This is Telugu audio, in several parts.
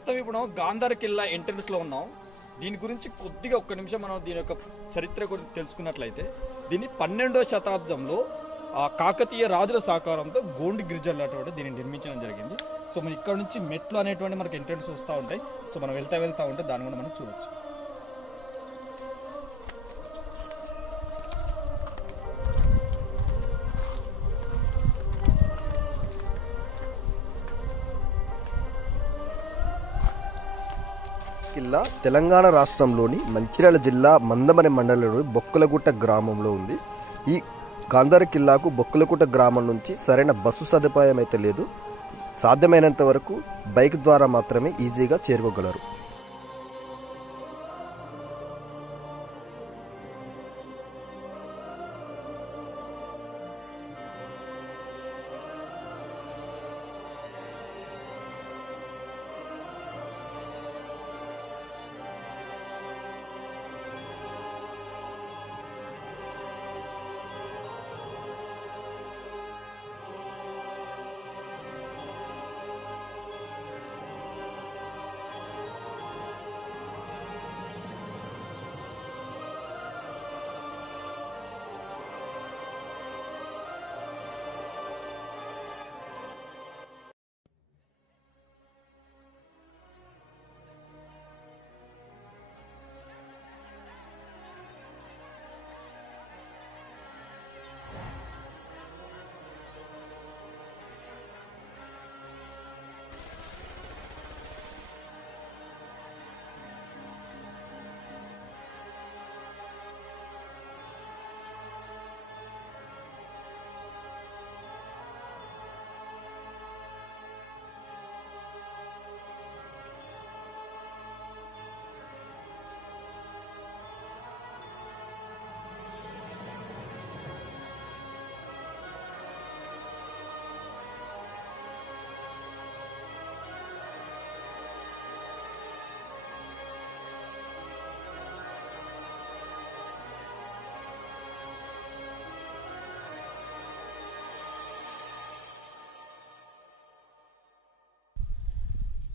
ప్రస్తుతం ఇప్పుడు గాంధార కిల్లా ఎంట్రన్స్ లో ఉన్నాం. దీని గురించి కొద్దిగా ఒక్క నిమిషం మనం దీని యొక్క చరిత్ర గురించి తెలుసుకున్నట్లయితే, దీన్ని 12వ శతాబ్దంలో కాకతీయ రాజుల సహకారంతో గోండి గిరిజనులు అటువంటి దీన్ని నిర్మించడం జరిగింది. సో మనం ఇక్కడ నుంచి మెట్లు అనేటువంటి మనకి ఎంట్రన్స్ వస్తూ ఉంటాయి. సో మనం వెళ్తా ఉంటే దాన్ని కూడా మనం చూడొచ్చు. కిల్లా తెలంగాణ రాష్ట్రంలోని మంచిర్యాల జిల్లా మందమరి మండలంలోని బొక్కలగుట్ట గ్రామంలో ఉంది. ఈ గాంధార కిల్లాకు బొక్కలగుట్ట గ్రామం నుంచి సరైన బస్సు సదుపాయం అయితే లేదు. సాధ్యమైనంత వరకు బైక్ ద్వారా మాత్రమే ఈజీగా చేరుకోగలరు.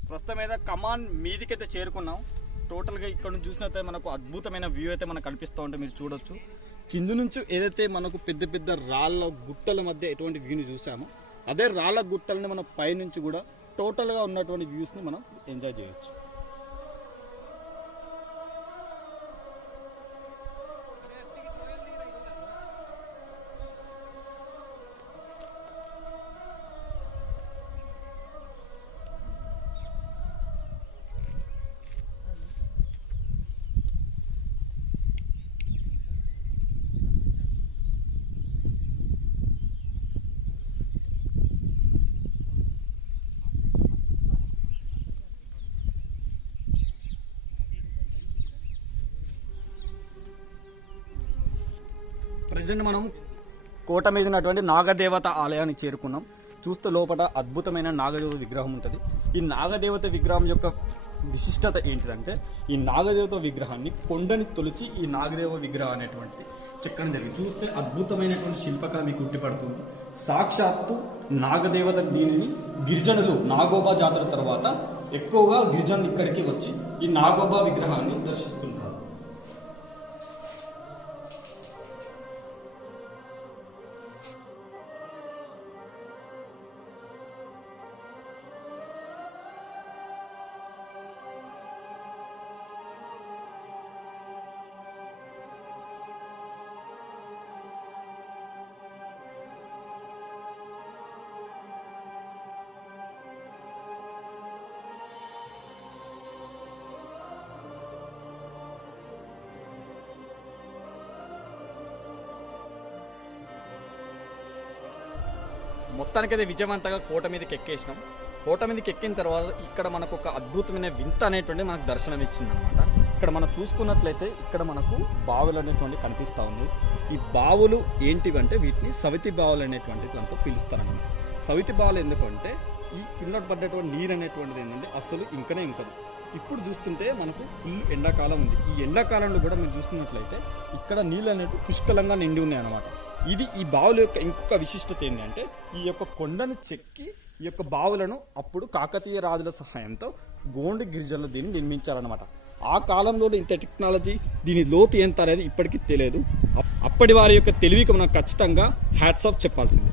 ప్రస్తుతం మీద కమాన్ మీదికైతే చేరుకున్నాం. టోటల్గా ఇక్కడ నుంచి చూసినట్లయితే మనకు అద్భుతమైన వ్యూ అయితే మనకు కనిపిస్తూ ఉంటే మీరు చూడొచ్చు. కింద నుంచి ఏదైతే మనకు పెద్ద పెద్ద రాళ్ళ గుట్టల మధ్య ఎటువంటి వ్యూని చూసామో, అదే రాళ్ళ గుట్టలని మనం పైనుంచి కూడా టోటల్గా ఉన్నటువంటి వ్యూస్ని మనం ఎంజాయ్ చేయొచ్చు. ప్రజెంట్ మనం కోట మీద ఉన్నటువంటి నాగదేవత ఆలయానికి చేరుకున్నాం. చూస్తే లోపల అద్భుతమైన నాగదేవత విగ్రహం ఉంటుంది. ఈ నాగదేవత విగ్రహం యొక్క విశిష్టత ఏంటిదంటే, ఈ నాగదేవత విగ్రహాన్ని కొండని తొలిచి ఈ నాగదేవ విగ్రహం అనేటువంటిది చెక్కడం జరిగింది. చూస్తే అద్భుతమైనటువంటి శిల్పకళ మీకు ఉట్టిపడుతుంది. సాక్షాత్తు నాగదేవత దీనిని గిరిజనులు నాగోబా జాతర తర్వాత ఎక్కువగా గిరిజనులు ఇక్కడికి వచ్చి ఈ నాగోబా విగ్రహాన్ని దర్శిస్తుంటారు. మొత్తానికైతే విజయవంతంగా కోట మీదకి ఎక్కేసినాం. కోట మీదకి ఎక్కిన తర్వాత ఇక్కడ మనకు ఒక అద్భుతమైన వింత అనేటువంటి మనకు దర్శనం ఇచ్చిందనమాట. ఇక్కడ మనం చూసుకున్నట్లయితే ఇక్కడ మనకు బావులు అనేటువంటి కనిపిస్తూ ఉంది. ఈ బావులు ఏంటివంటే వీటిని సవితి బావులు అనేటువంటి దాంతో పిలుస్తారనమాట. సవితి బావులు ఎందుకంటే ఈ కింద పడ్డటువంటి నీరు అనేటువంటిది ఏంటంటే అసలు ఇంకదు. ఇప్పుడు చూస్తుంటే మనకు ఫుల్ ఎండాకాలం ఉంది. ఈ ఎండాకాలంలో కూడా మీరు చూస్తున్నట్లయితే ఇక్కడ నీళ్ళు అనేవి పుష్కలంగా నిండి ఉన్నాయి అన్నమాట. ఇది ఈ బావుల యొక్క ఇంకొక విశిష్టత ఏంటంటే, ఈ యొక్క కొండను చెక్కి ఈ యొక్క బావులను అప్పుడు కాకతీయ రాజుల సహాయంతో గోండి గిరిజనులు దీన్ని నిర్మించారనమాట. ఆ కాలంలో ఇంత టెక్నాలజీ, దీని లోతు ఎంత అనేది ఇప్పటికీ తెలియదు. అప్పటి వారి యొక్క తెలివికి మనం ఖచ్చితంగా హ్యాట్స్ ఆఫ్ చెప్పాల్సిందే.